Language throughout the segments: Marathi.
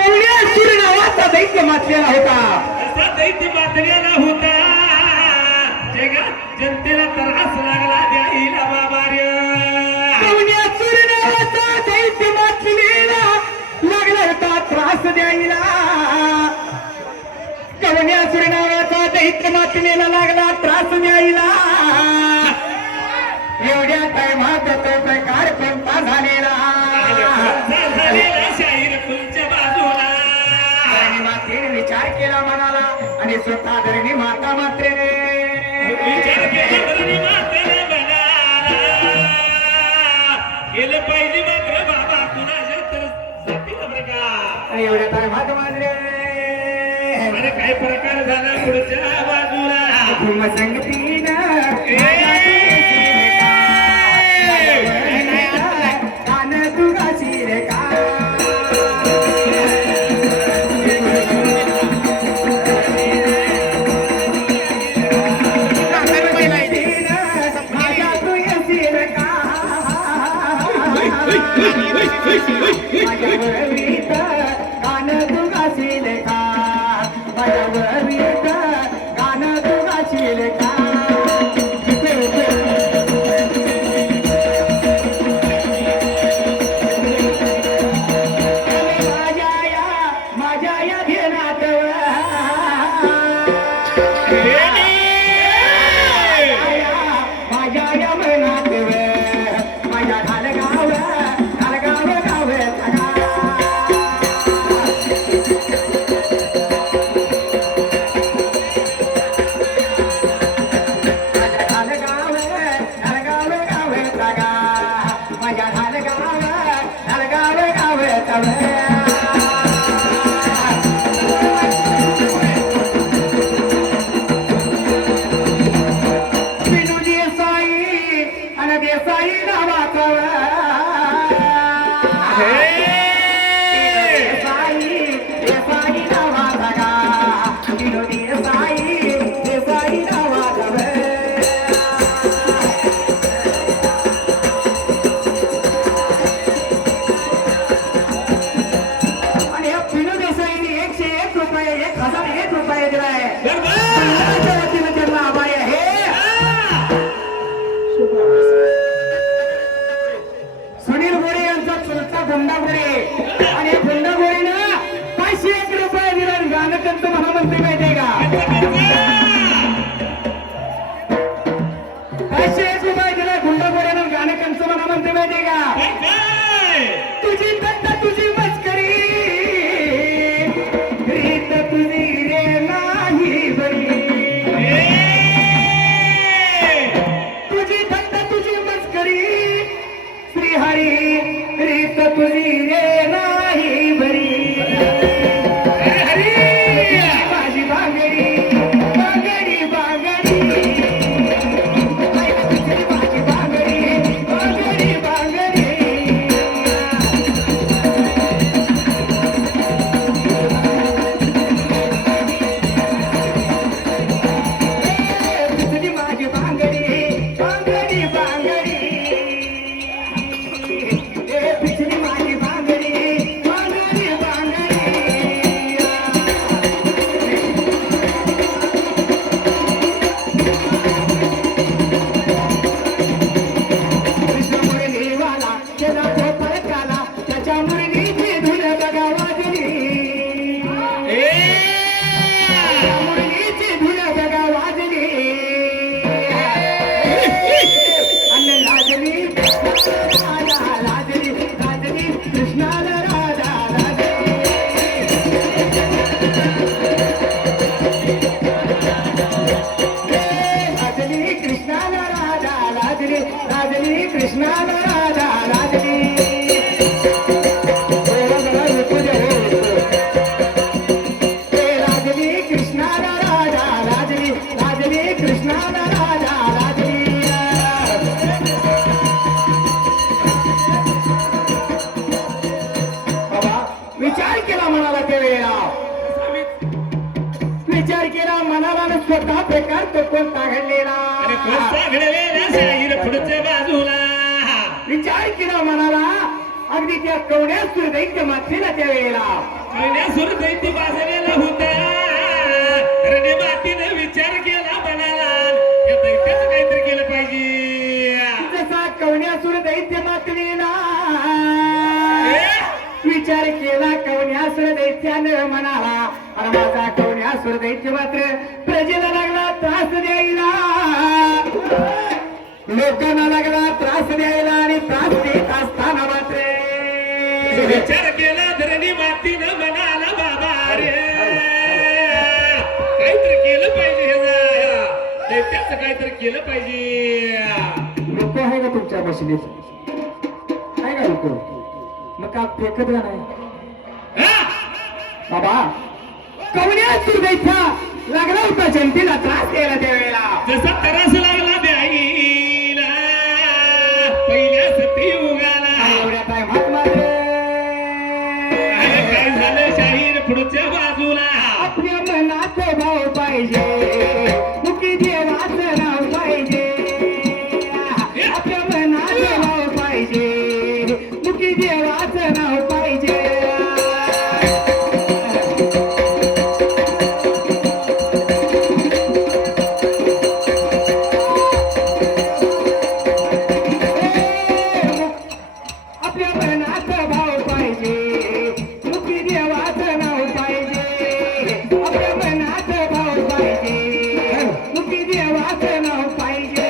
कवण्यासूर नावाचा दैत्य मातलेला होता. असा दैत्य मातलेला होता. जगात जनतेला त्रास लागला द्यायला बाबा रे. कवण्यासूर नावाचा दैत्य मातलेला लागला होता त्रास द्यायला. कवण्यासूर नावाचा दैत्य मातलेला लागला त्रास द्यायला. एवढ्या टायमात तो प्रकार कोणता झालेला. शाहीर फुलच्या बाजूला मातेने विचार केला मनाला आणि स्वतः धरणी माता मात्रेने विचार केला धरणी मातेने म्हणाला केलं पाहिजे मात्र बाबा कुणाच्या तर जातील बरं का. एवढ्या टायमात मांजरे अरे काय प्रकार झाला पुढच्या बाजूला. धुम संगतीन कान तुगाची रे का. सुनील गोरे यांचा चुलता गुंडा गोरे आणि गुंडा गोरेनं 501 रुपये दिला. गाणकंत महामंत्री माहितीये का. 501 रुपये दिला गुंडा गोरेनं गाणकंत महामंत्री माहितीये का. तुझी दत्त तुझी मस्करी रीत तुझी रे नाही बरी. तुझी दत्त तुझी मस्करी श्रीहरी रीत तुझी रे नाही बरी. माझी बांगडी बांगडी बांगडी माझी बांगडी बांगडी बांगडी. तुझी माझी बांगडी बांगडी बांगडी. पिछली माझी बांगडी बांगडी बांगडी. कृष्ण मुरलीवाला केला तो परकाला त्याच्या मुरलीची धुन बघा वाजली. मुरलीची धुन बघा वाजली. अन्न लाजली राधा लाजली लाजली कृष्णाला राधा लाजली. लाजली कृष्णाला राधा लाजली लाजली कृष्णाला राधा लाजली. लाजली कृष्णाला राधा लाजली लाजली कृष्णाला राधा लाजली. विचार केला मनाला त्यावेळेला. विचार केला मनाला न स्वतः प्रकार तो कोणता घडलेला. अरे कोणता घडलेला शाहीर पुढच्या बाजूला. विचार केला मनाला अगदी त्या कवण्यासूर दैत्य मातेला त्यावेळेला. कवण्यासूर दैत्य बाजलेला होता रणे मातीनं विचार केला मनाला या दैत्याचं काहीतरी केलं पाहिजे जसा कवण्यासूर दैत्य मातलीला विचार केला कवण्यासूर दैत्यानं म्हणाला आणि माझा कवण्यासूर दैत्य मात्र प्रजेला लागला त्रास द्यायला लोकांना लागला त्रास द्यायला आणि त्रास देत असताना मात्र विचार केला धरणी मातीनं म्हणाला बाबा रे काहीतरी केलं पाहिजे ह्याला दैत्याचं काहीतरी केलं पाहिजे लोक आहे का तुमच्या बसले आहे का लोक मग का फेकत का नाही हा? बाबा कवण्यासूर दैत्या लागला होता जनतेला त्रास द्यायला त्यावेळेला जसा तरास लागला द्यायला पहिल्या सती उगाला एवढ्या टायमात मात्र अरे काय झालं शाहीर पुढच्या बाजूला आपल्या मनात भाव पाहिजे मुकी देवाचं नाव पाहिजे आपल्या मनात भाव पाहिजे मुकी देवाचं नाव पाहिजे आपल्या मनात भाव पाहिजे मुकी देवाचं नाव पाहिजे आपल्या मनात भाव पाहिजे मुकी देवाचं नाव पाहिजे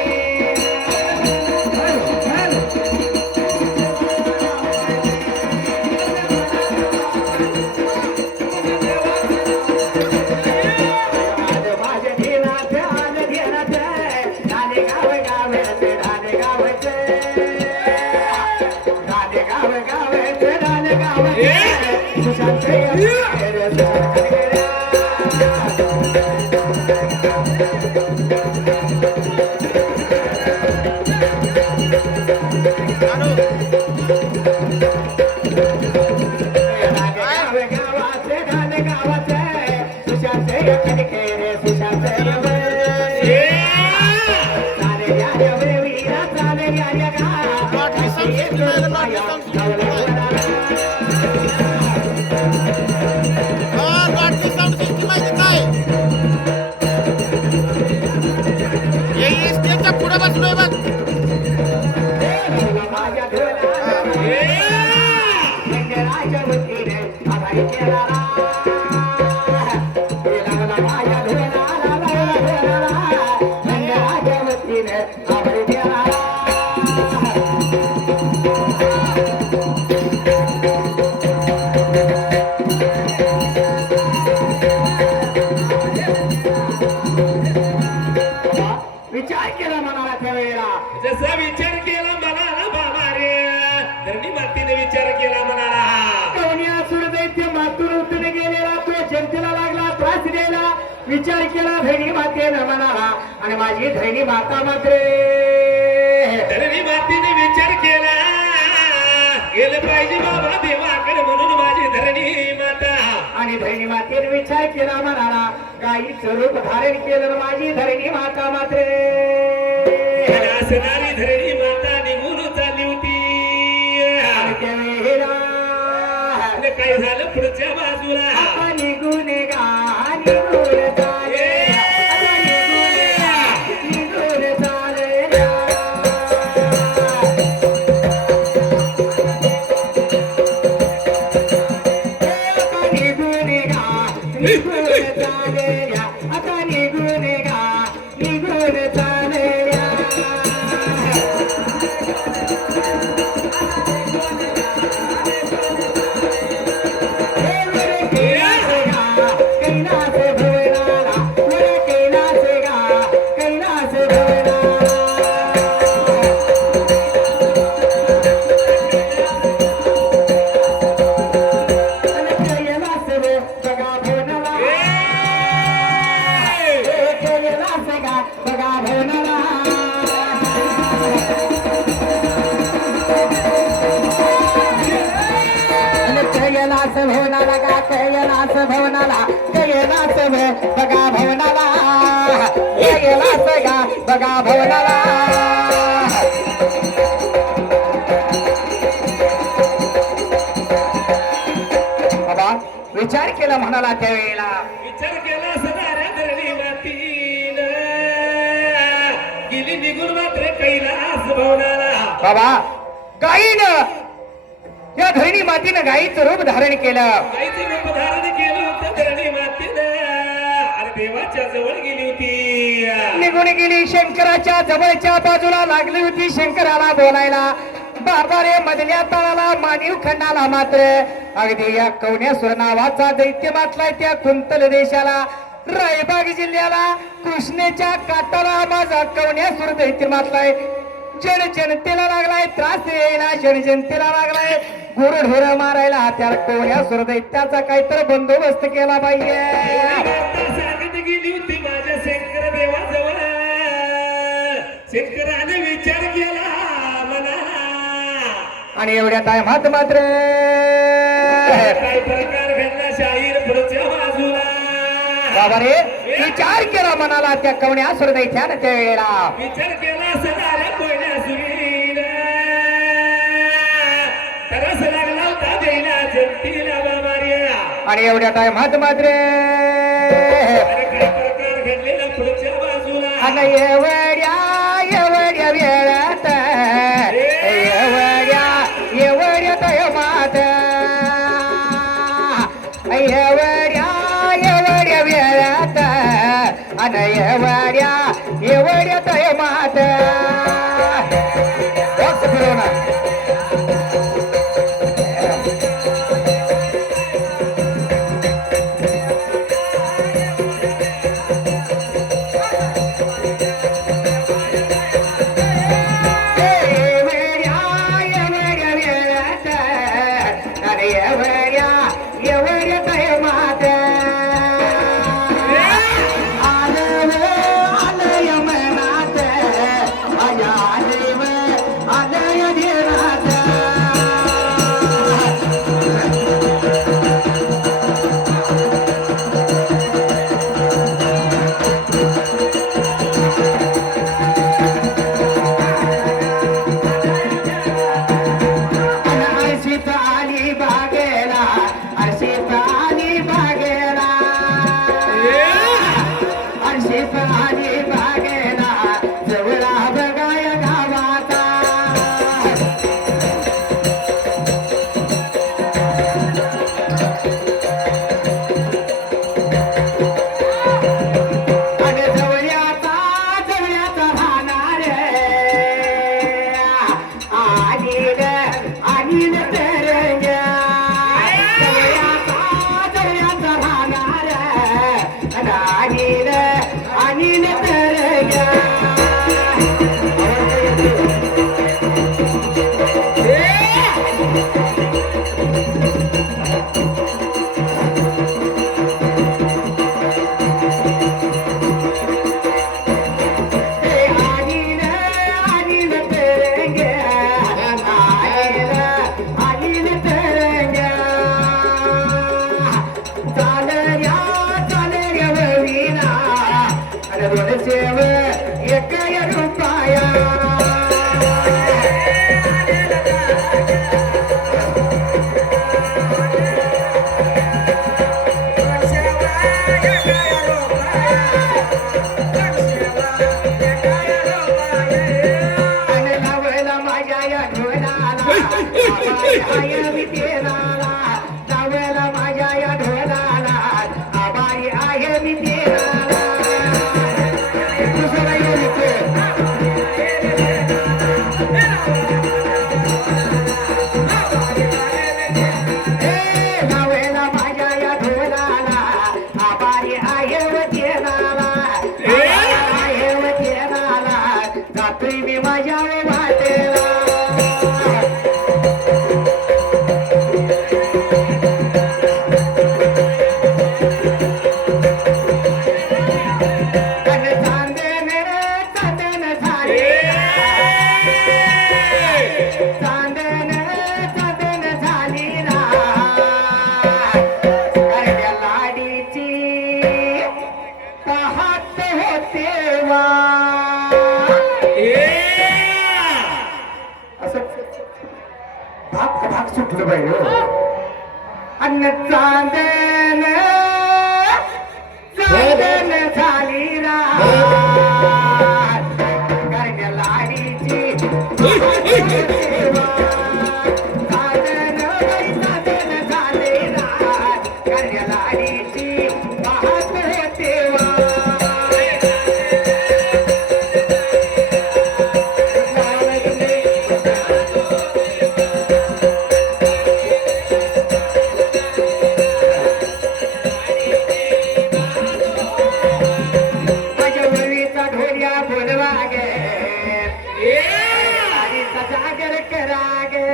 माझ्या ध्येनात आलं ध्येनात ढाले गाव गावाचे ढाले गावाचे ढाले गाव गावाचे ढाले गावाचे सुशांत गावाचे ढाले गावाचे सुशांत रे सुशांत चाले या रे वीरा चाले या गा पुढे बसलोय बघ माझ्या राजा वतीने आभारी केला माझ्या राजा वतीने आभारी केला विचार केला मनाला त्यावेळेला जसा विचार केला मनाला बाबा रे धरणी मातीने विचार केला मनाला कवण्यासूर दैत्य मातून उतरून गेलेला तो जनतेला लागला त्रास द्यायला विचार केला धैर्य मातेनं म्हणाला आणि माझी धैर्य माता मात्र धरणी मातीने विचार केला गेलं पाहिजे बाबा देवाकडे म्हणून माझी धरणी माता आणि धैर्य मातेने विचार केला म्हणाला गाईचं रूप धारण केलं माझी धैर्य माता मात्र असणारी धरणी माता निघून चालली होती त्यावेळेला आणि काय झालं पुढच्या बाजूला आता निघून गा निघून चाले आता निघून चाले निघून चालेल्या आता निघून गा निघून चालेल्या कैलास भवनाला कैलास गा कैलास भवनाला कैलास भवनाला गा कैलास भवनाला कैलास बघा भवनाला कैलास गा बघा भवनाला बाबा विचार केला म्हणाला त्यावेळेला. विचार केला सदाऱ्या धरणी मातीनं गेली निघून मात्र कैलास भवनाला. बाबा गायीनं या धरणी मातीनं गायीचं रूप धारण केलं. गाईचे रूप धारण केलं होतं धरणी मातीनं आणि देवाच्या जवळ गेली होती. निघून गेली शंकराच्या जवळच्या बाजूला लागली होती शंकराला बोलायला. बाबा रे मधल्या तळाला मानीव खंडाला मात्र अगदी या कवण्यासूर नावाचा दैत्य मातलाय त्या कुंतल देशाला. रायबाग जिल्ह्याला कृष्णेच्या काटाला माझा कवण्यासूर दैत्य मातलाय. जनतेला लागलाय त्रास यायला, जनतेला लागलाय गुरुढोर मारायला. त्या कवण्यासूर दैत्याचा काहीतरी बंदोबस्त केला पाहिजे. सांगत गेली होती माझ्या शंकर देवाजवळ. शंकराने विचार केला मना आणि एवढ्या टायमात मात्र काय प्रकार घडला शाहीर पुढच्या बाजूला. बाबा रे विचार केला मनाला त्या कवण्यासूर दैत्यानं त्या वेळेला. विचार केला सदाऱ्या कोयण्यासुरीनं तरस लागला होता देईला जंतीला बाबाऱ्या. आणि एवढ्या टायमात मात्र अरे काय प्रकार घडलेला पुढच्या बाजूला. आणि एवढ्या वेळात एवढ्या टायमात एवढ्या वेळात आणि एवढ्या टायमात सुटलं पाहिजे अन्न चांद माझ्या मुलीचा ढोलिया बोलवा गे लाडीचा जागर करा गे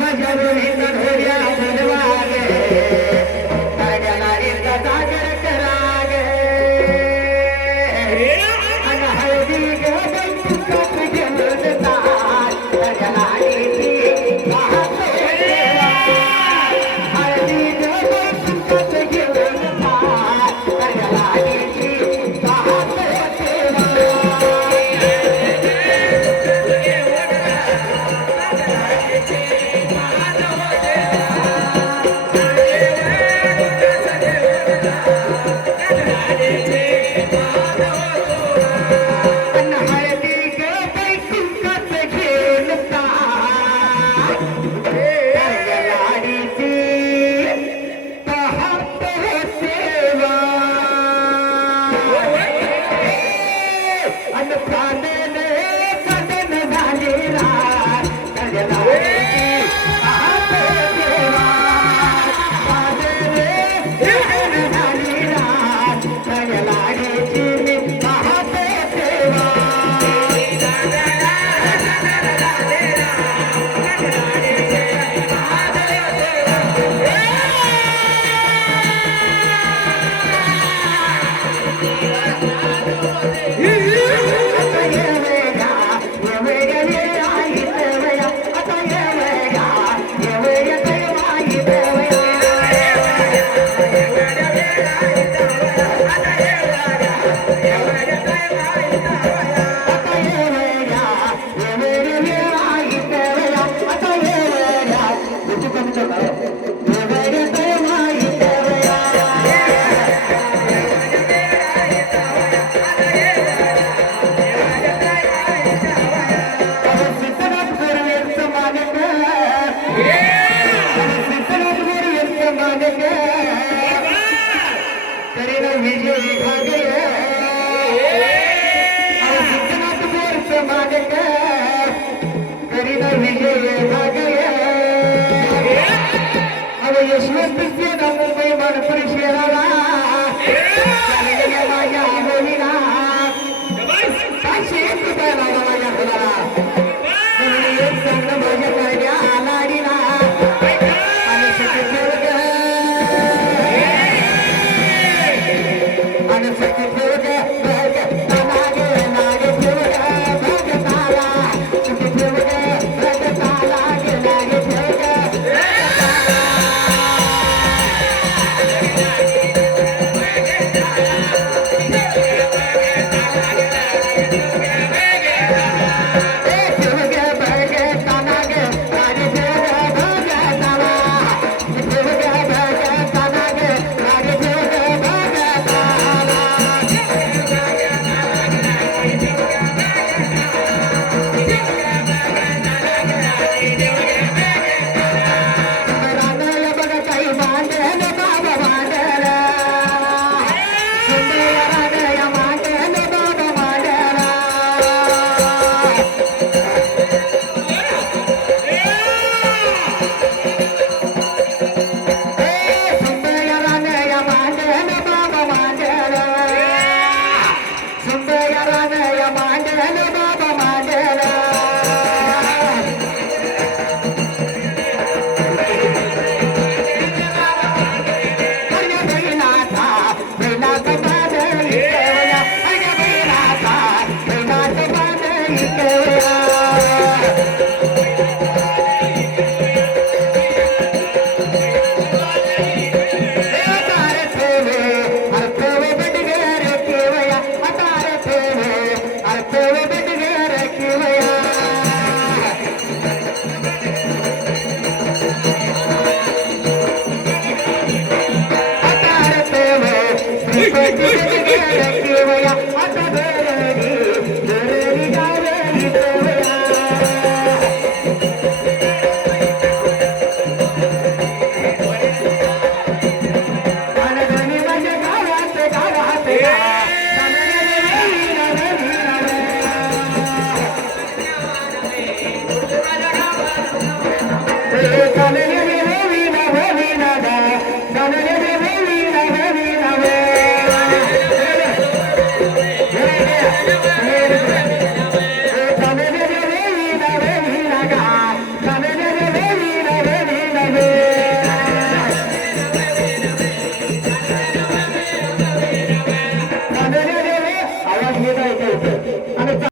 माझ्या मुलीचा ढोलिया बोलवा गे माझ्या लाडीचा जागर करा गे आणि हळदी गे बैठक घेऊन जा माझ्या लाडीची पाहतो देवा. हळदी गे बैठक घेऊन जा माझ्या लाडीची पाहतो देवा. अन हळदी ग बैठुकाच घेऊन जा माझ्या लाडीची पाहतो देवा. अन चांदण चांदण झालेला माझ्या लाडीची पाहतो देवा. चांदण चांदण झालेला माझ्या लाडीची मी पाहतो देवा. आता येवया येवया येई देवया आता येवया येवया देवाई देवया. आता येवया येवया येई देवया आता येवया कुठे कमचं येवया देवाई देवया. सिद्धनाथ गुरुवेंचं मानक सिद्धनाथ गुरुवेंचं मानक तरी ना विजय भागे सिद्धनाथ गुरुचं मानक तरी ना विजय भागे अब यशवंत सेना मुंबई मनपुर शहराला चाललेल्या माझ्या मुलीला 501 रुपये लागा माझ्या मुलाला. म्हणून एक चांगलं माझ्या करण्या लाडीला आणि सखी